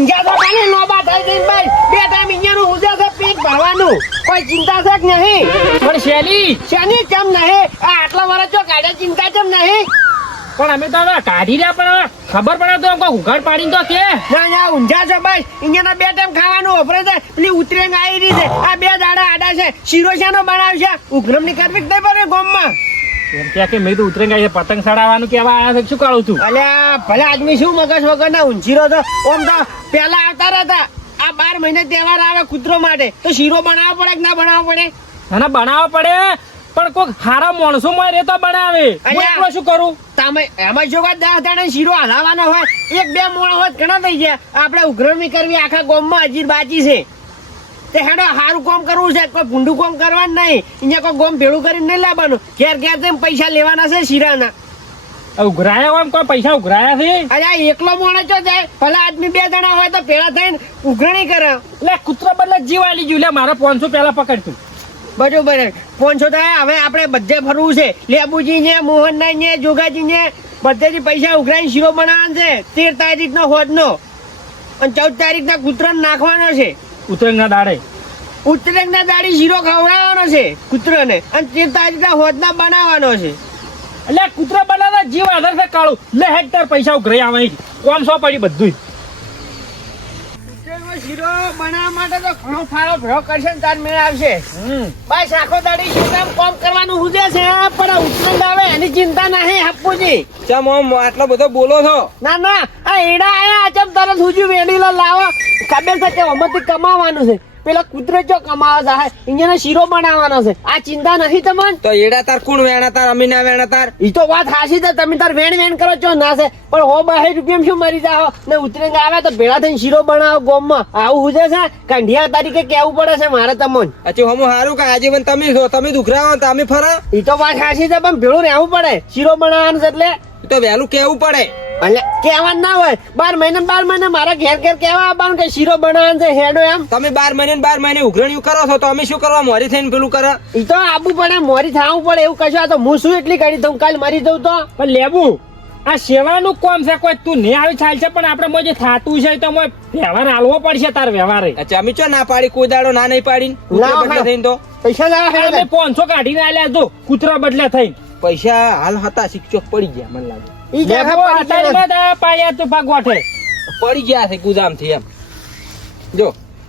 ઊંઘ્યા તો ખાલી લોબા થઈ જઈને ભાઈ બે ટાઈમ ઇન્ડિયાનું ઊંઝા છે પેટ ભરવાનું કોઈ ચિંતા છે કે નહીં પણ શેની કેમ નહીં આટલા વર્ષ જો કાઢે ચિંતા કેમ નહીં પણ અમે તો હવે કાઢી રહ્યા પણ ખબર પડે તો કોઈ ઉઘાડ પાડીને તો કે ના ઊંઝા છે ભાઈ ઇન્ડિયાના બે ટાઈમ ખાવાનું વપરાય છે પેલી ઉતરેંગ આવી રહી છે આ બે દાડા આડા છે શીરો શાનો બનાવશે ઉઘરમની કરવી જ નહીં પડે ગામમાં એમ કે મેં તો ઉતરેંગા પતંગ ચડાવવાનું કેવા આયા છે શું કરું તું અલ્યા ભલે આદમી શું મગજ વગર ના ઊંચીરો તો ઓમ તો પેલા આવતા રહેતા આ 12 મહિને તહેવાર આવે કૂતરો માટે તો શીરો બનાવવો પડે કે ના બનાવવો પડે અને બનાવવો પડે પણ કોઈક સારા માણસો માં રે તો બનાવે હું એકલો શું કરું તમે એમાં જો 10 દાડા શીરો હલાવવાનો હોય એક બે મોણ હોય ઘણા થઈ ગયા આપણે ઉઘરણી કરવી આખા ગામમાં હજી બાકી છે તે હેડો સારું કામ કરવું છે કોઈ ભૂંડું કામ કરવાનું નહીં અહીંયા કોઈ ગોમ ભેળું કરીને નહીં લાવવાનું ઘેર ઘેર જઈને પૈસા લેવાના છે શીરાના ઉઘરાયા હોય કોઈ પૈસા ઉઘરાયા છે અરે એકલો મોણો જો જાય ભલે આદમી બે જણા હોય તો પેલા થઈને ઉઘરણી કરે એટલે કૂતરો બદલે જીવ આલી ગયું લે મારા 500 પેલા પકડતું બરોબર 500 થાય હવે આપણે બધે ફરવું છે લેબુજી ને મોહનભાઈ ને જોગાજી ને બધેથી પૈસા ઉઘરાઈને શીરો બનાવવાનો છે 13 તારીખનો હોદનો અને 14 તારીખના કૂતરાને નાખવાનો છે ઉતરેંગના દાડે ઉતરેંગના દાડી શીરો ખવડાવવાનો છે કૂતરાને અને 13 તારીખના હોદના બનાવવાનો છે એટલે કૂતરો બનાવવા જીવ આધાર છે કાળું લે હેક્ટર પૈસા ઉઘરાઈ આવે કોમ સો પડી બધું શીરો બનાવવા માટે તો ઘણો ફાળો ભેળો કરશે ને તાર મેળ આવશે બસ આખો દાડી શું કામ કરવાનું હુજે છે પણ ઉતરેંગ આવે એની ચિંતા નહીં હપ્પુજી ચમ આટલો બધો બોલો છો ના આ એડા આયા ચમ તરત હુજુ વેડીલો લાવો ખબર છે કે અમથી કમાવાનું છે પેલા કૂતરો જો કમાવા જાય અહીંયા શીરો બનાવવાનો છે આ ચિંતા નથી તમને તો એડા તાર કોણ વેણા તાર અમે ના વેણા તાર ઈ તો વાત હાસી છે તમે તાર વેણ કરો છો ના છે પણ હો 12 રૂપિયા શું મરી જાઓ ને ઉતરેંગ આવે તો ભેળા થઈને શીરો બનાવો ગોમમાં આવું હુજે છે કંઢિયા તારીખે કેવું પડે છે મારે તમને અચ્છા હમો હારું કે આજીવન તમે છો તમે દુખરાવો તો અમે ફરા ઈ તો વાત હાસી છે પણ ભેળું રહેવું પડે શીરો બનાવવાનું છે એટલે તો વહેલું કેવું પડે એટલે કેવાનું ના હોય 12 મહિને મારા ઘેર કેવા આવવાનું કે શીરો બનાવવાનું છે હેડો એમ તમે 12 મહિને ઉઘરણ્યું કરો છો તો અમે શું કરવા મોરી થઈને પેલું કરે ઈ તો આબુ પડે મોરી થાવું પડે એવું કશું આ તો હું શું એટલી કરી દઉં કાલ મરી જઉં તો પણ લેબુ આ સેવાનું કોમ છે કોઈ તું નહીં આવી ચાલશે પણ આપણે મોય જે થાતું છે તો મોય વ્યવહાર આલવો પડશે તાર વ્યવહારે અચ્છા અમે ચો ના પાડી કોઈ દાડો ના નહીં પાડી બદલે થઈને તો પૈસા લાવા અમે 500 કાઢીને આલ્યા જો કૂતરા બદલે થઈ પૈસા હાલ હતા શિક્ષક પડી ગયા મને લાગે ઈ જગા પાડ્યા તો ભાગવાઠે પડી ગયા છે ગુદામ થી એમ જો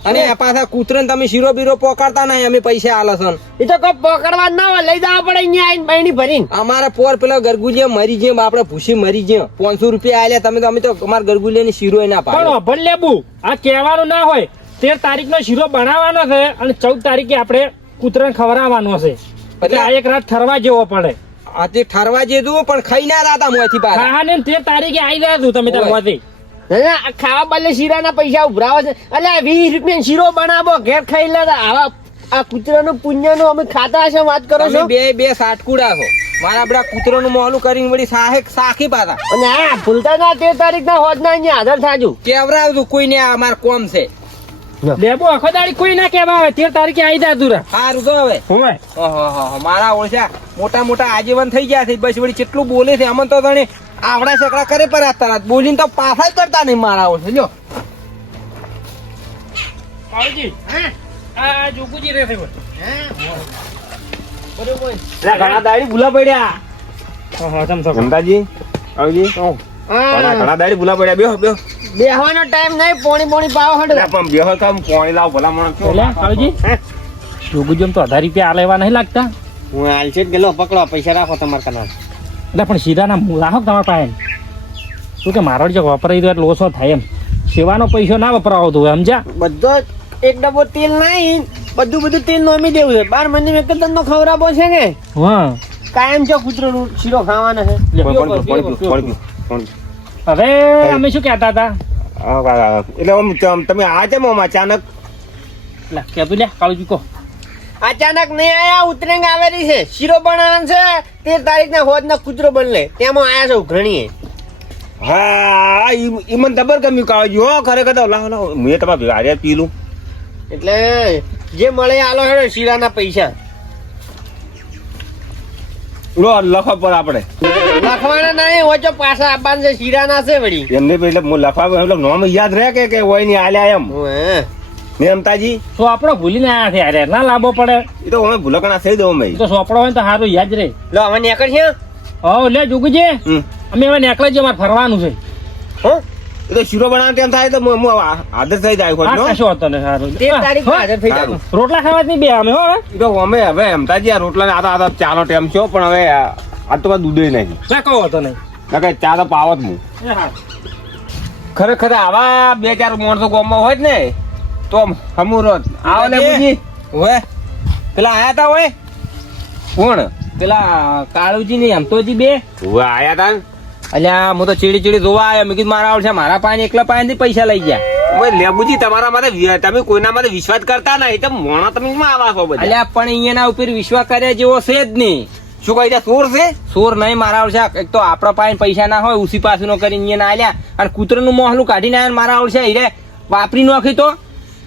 અને આ પાછા કૂતરન તમે શીરો બીરો પોકાડતા નહીં અમે પૈસા આલો છો ઈ તો કોઈ પકડવા ના હોય લઈ જવા પડે અહીંયા આઈને બહેણી ભરીને અમારા પોર પેલા ગરગુજે મરી જેમ આપણે ભૂસી મરી જેમ 500 રૂપિયા આલ્યા તમે તો અમે તો અમારા ગરગુલે ની શીરો ના પાડે પણ ભલે લેબુ આ કહેવાનું ના હોય 13 તારીખનો શીરો બનાવવાનો છે અને 14 તારીખે આપણે કૂતરાને ખવડાવવાનો છે એટલે આ એક રાત ઠરવા જેવો પડે આજે ઠરવા જેવું પણ ખાઈ ના રાતા મોથી પાછા હા ને 13 તારીખે આવી રહ્યા તું તમે તાર મોથી ખાવા બદલે શીરાના પૈસા ઉભરાવે છે એટલે 20 રૂપિયા શીરો બનાવો ઘેર ખાઈ લે આવા આ કૂતરાનું પુણ્યનું અમે ખાતા હશે વાત કરો છો બે સાટકુડા છો મારા આપડા કૂતરાનું મોહલું કરીને વળી સાખી પાતા અને હા ભૂલતા ના 13 તારીખના હોદના અહીંયા હાજર થાજો કેવરાવતું કોઈ ને અમાર કોમ છે લેબો આખો દાડી કોઈ ના કેવા આવે 13 તારીખે આવી જા તું સારું તો હવે હોય મારા ઓળખ્યા મોટા આજીવન થઈ ગયા છે બસ વળી કેટલું બોલે છે અમન તો તને આવડા સકડા કરે પર તરત બોલીને તો પાછા જ કરતા નહીં મારા ઓળખે લ્યો કાળજી આ જોગુજી રહે છે બરોબર ઘણા દાડી ભૂલા પડ્યા હા સમસો ઘંટાજી આવજી ઘણા દાડી ભૂલા પડ્યા બેહો બેહવાનો ટાઈમ નહીં પોણી પાવો હડ પણ બેહો તો પોણી લાવ ભલા મને કાળજી જોગુજી તો 1000 રૂપિયા આલેવા નહીં લાગતા હું હાલ છે ગેલો પકડો પૈસા રાખો તમારા કનાલ એટલે પણ શીરાના લાહો તમારા પાસે શું કે મારો જો વપરાય તો એટલે ઓછો થાય એમ સેવાનો પૈસો ના વપરાવો તું સમજ્યા બધો એક ડબ્બો તેલ નહીં બધું તેલ નોમી દેવું છે 12 મહિને એક જ નો ખવરાબો છે કે હા કાયમ છે કૂતરો શીરો ખાવાનો છે હવે અમે શું કહેતા હતા એટલે તમે આ છે અચાનક કેતું લે કાળજી કો અચાનક નહીં આયા ઉતરેંગ આવેલી છે શીરો બનાવવાનો છે 13 તારીખના હોદના કૂતરો બનલે તેમાં આયા છે ઉઘરણીએ હા ઈ મને ખબર ગમ્યું કાળજી હો ખરેખર તો મેં તમારે હારે પીલું એટલે જે મળે આલો હેડો શીરાના પૈસા લો લખો પર આપણે લખવાના નહીં હોય તો પાછા આપવાના છે શીરાના છે વળી એમને એટલે હું લખવા એટલે નામ યાદ રહે કે હોય નહીં આલ્યા એમ ઓએ. મેમતાજી સોપડો ભૂલીને આયા છે યાર ના લાંબો પડે એ તો અમે ભૂલકણા થઈ દઉં અમે એ તો સોપડો હોય ને તો સારું યાદ રહે. લો હવે નીકળ છે હો લે જોગુજી હમ. અમે હવે નીકળે છે અમારે ફરવાનું છે. હો એ તો શીરો બનાવવાનો ટાઈમ થાય તો હું આદર થઈ જાય હા ખોટનો. કશો હતો ને સારું 13 તારીખે હાજર થઈ સારું. જાવ રોટલા ખાવા જ નહીં બે અમે હો હવે. એ તો અમે હવે એમતાજી આ રોટલા આ ચાનો ટાઈમ છો પણ હવે આ તો દૂધે નહીં ના કહો હતો નહીં. ના કે ચા તો પાવત હું એ હા. ખરેખર આવા 2-4 માણસો ગામમાં હોય જ ને તો હમું રોજ આવો ને બુજી ઓય પેલા આયા તા ઓય કોણ પેલા કાળુજી ની હમતોજી બે હવે આયા તા ને? અલ્યા હું તો ચીડી જોવા આવ્યો મેં કીધું મારા આવડે છે મારા પાસે એકલા પાસેથી પૈસા લઈ ગયા ઓય લેબુજી તમારા માટે તમે કોઈના માટે વિશ્વાસ કરતા નહીં તો મોણા તમે માં આવા છો બધા અલ્યા પણ અહીંયાના ઉપર વિશ્વાસ કર્યા જેવો છે જ નહીં શું કહી દે ચોર છે સોર નહીં મારા આવડે છે એક તો આપણા પાસે પૈસા ના હોય ઉસી પાસુનો કરીને અહીંયા આલ્યા અને કૂતરાનું મોહલું કાઢીને આયા ને મારા આવડે છે હીરે વાપરી નાખી તો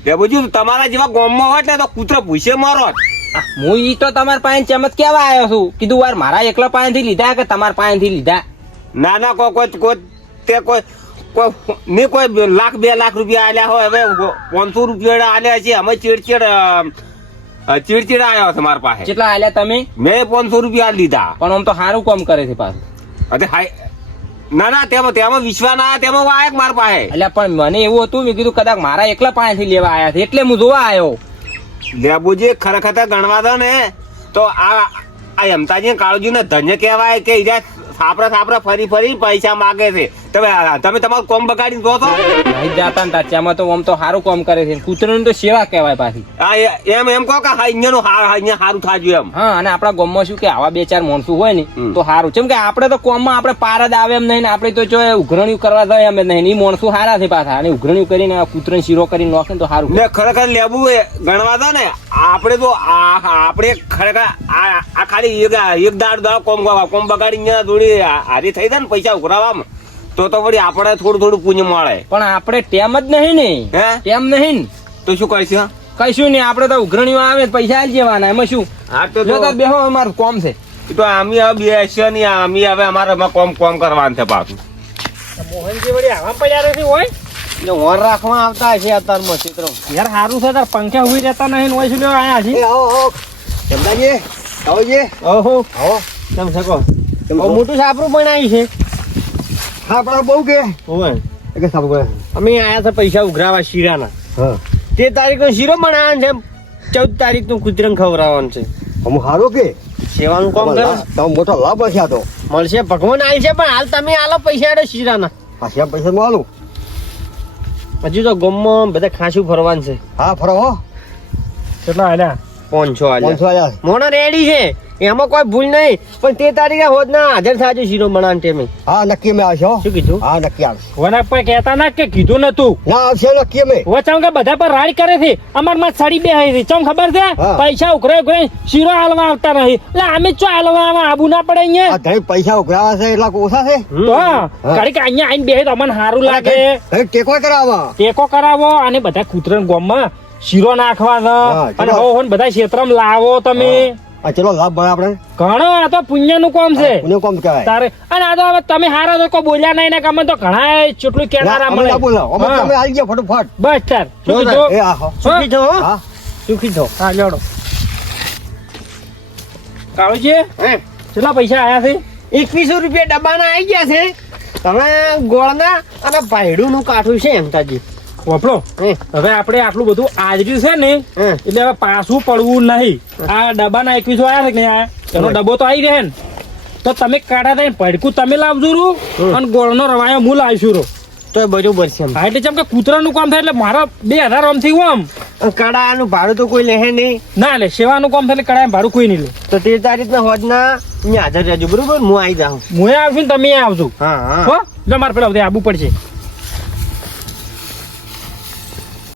લેબુજી તમારા જેવા ગામમાં હોત ને તો કૂતરો ભૂસે મારો હું ઈ તો તમારા પાસે ચમત કેવા આવ્યો છું કીધું વાર મારા એકલા પાસેથી લીધા કે તમારા પાસેથી લીધા ના ના કોઈ તે કોઈ ને કોઈ 1,00,000-2 લાખ રૂપિયા આલ્યા હોય હવે 500 રૂપિયા આલ્યા છે અમે ચીડચીડ આવ્યો છે મારા પાસે કેટલા આલ્યા તમે મેં 500 રૂપિયા લીધા પણ આમ તો સારું કામ કરે છે પાછું અરે હાય ના ના તેમાં વિશ્વાસ ના તેમાં આયા મારા પાસે એટલે પણ મને એવું હતું મેં કીધું કદાચ મારા એકલા પાસેથી લેવા આવ્યા છે એટલે હું જોવા આવ્યો લેબુજી ખરેખર ગણવા દો ને તો આ અમતાજી કાળુજી ને ધન્ય કહેવાય કે ઈજા સાપરા ફરી પૈસા માગે છે તમે તમારું કોમ બગાડીને જો છો નહીં જાતા ને તાચામાં તો આમ તો સારું કામ કરે છે કૂતરાની તો સેવા કહેવાય પાછી એમ કહો કે અહીંયા સારું થાજુ એમ હા અને આપણા ગામમાં શું કે આવા 2-4 માણસો હોય ને તો સારું જેમ કે આપણે તો કોમમાં આપણે પાર જ આવે એમ નહીં ને આપણે તો જો ઉઘરણ્યું કરવા જાય એમ જ નહીં એ માણસો સારા છે પાછા અને ઉઘરણ્યું કરીને કૂતરાને શીરો કરીને નાખે ને તો સારું ને ખરેખર લેબુ ગણવા દો ને આપણે તો આપણે ખરેખર આ ખાલી એક દાડ કોમ બગાડી અહીંયા થોડી હારી થઈ જાય ને પૈસા ઉઘરાવામાં તો વળી આપણે થોડું પુણ્ય મળે પણ આપણે ટેમ જ નહીં ને હે ટેમ નહીં ને તો શું કહીશું કશું નહીં આપણે તો ઉઘરણીઓ આવે પૈસા આલી જવાના એમાં શું હા જો તો બેહો અમારું કોમ છે તો અમે હવે બેસ્યો નહીં અમે હવે અમારે કોમ કરવાનું છે પાછું મોહનજી વળી આવા પડ્યા રહે હોય એટલે હોર રાખવા આવતા હશે અત્યારમાં ચિત્રો યાર સારું છે તાર પંખા ઉભી રહેતા નહીં ને હોય શું લેવા આયા છે ઓહો કેમ શકો મોટું સાપરું પણ આવી છે ઓવે. અમે આયા હતા પૈસા ઉઘરાવા શીરાના 13 તારીખનો શીરો બનાવવાનો છે 14 તારીખનું કૂતરાને ખવડાવવાનું છે સેવાનું કામ કરે મોટો લાભ હશે આ તો મળશે ભગવાન આલશે પણ હાલ તમે આલો પૈસા એટલે શીરાના પાછા પૈસા નું આલું હજુ તો ગામમાં બધા ખાસું ફરવાનું છે હા ફરો હો કેટલા આલ્યા 500 આલ્યા 500 આયા મોણો રેડી છે એમાં કોઈ ભૂલ નહીં પણ 13 તારીખે હોત ના હાજર થાજો શીરો બનાવવાનો ટેમે હા નક્કી મેં આવશે હો. શું કીધું હા નક્કી આવશે વના પર કહેતા ના કે કીધું નતું ના આવશે નક્કી મેં વચામ કે બધા પર રાડ કરે છે અમાર માં સાડી બે છે ચમ ખબર છે હા. પૈસા ઉઘરે શીરો હાલવા આવતા નહીં એટલે અમે ચો હાલવા આબુ ના પડે આ અહીંયા ધણી પૈસા ઉઘરાવા છે એટલા ઓછા છે તો હા કારણ કે અહીંયા આઈને બે તો અમને સારું લાગે ધણી ટેકો કરાવવા ટેકો કરાવો અને બધા કૂતરાના ગોમમાં શીરો નાખવા છે હા, અને ચલો. હો બધા ક્ષેત્રમાં લાવો તમે આ ચલો લાભ મળે આપણે ઘણો આ તો પુણ્ય નું કામ છે પુણ્ય કામ કહેવાય તારે અને આ તો હવે તમે હારા તો કોઈ બોલ્યા નહીં ને કે અમે તો ઘણા ચેટલું કેનારા અમે મળે ના બોલો અમે હા. તમે આવી ગયા ફટોફટ બસ તાર શું જો કીધું? એ આ હો. સુખી થો હો? હા સુખી થો હા લેવડો કાળુજી હે કેટલા પૈસા આયા છે 2100 રૂપિયા ડબ્બાના આવી ગયા છે તમે ગોળના અને ભાયડું નું કાઠું છે એમતાજી વપલો હે હવે આપણે આટલું બધું આજર્યું છે ને હે એટલે હવે પાછું પડવું નહીં આ ડબ્બાના 2100 આયા છે કે નહીં આયા એનો ડબ્બો તો આવી રહે ને તો તમે કાઢા થઈને પડકું તમે લાવજો રૂ અને ગોળનો રવાયો હું લાવીશું રૂ તો બરોબર છે હા એટલે જેમ કે કૂતરાનું કામ થાય એટલે મારા 2000 આમ થઈ આમ કડાનું ભાડું તો કોઈ લે નહીં ના લે સેવાનું કામ થાય એટલે કડાય ભાડું કોઈ નહીં લે તો 13 તારીખના હોજના અહીંયા હાજર રહેજો બરોબર હું આવી જાઉં હું આવશું ને તમે આવજો હા હા હો એટલે મારે પેલા બધે આવવું પડશે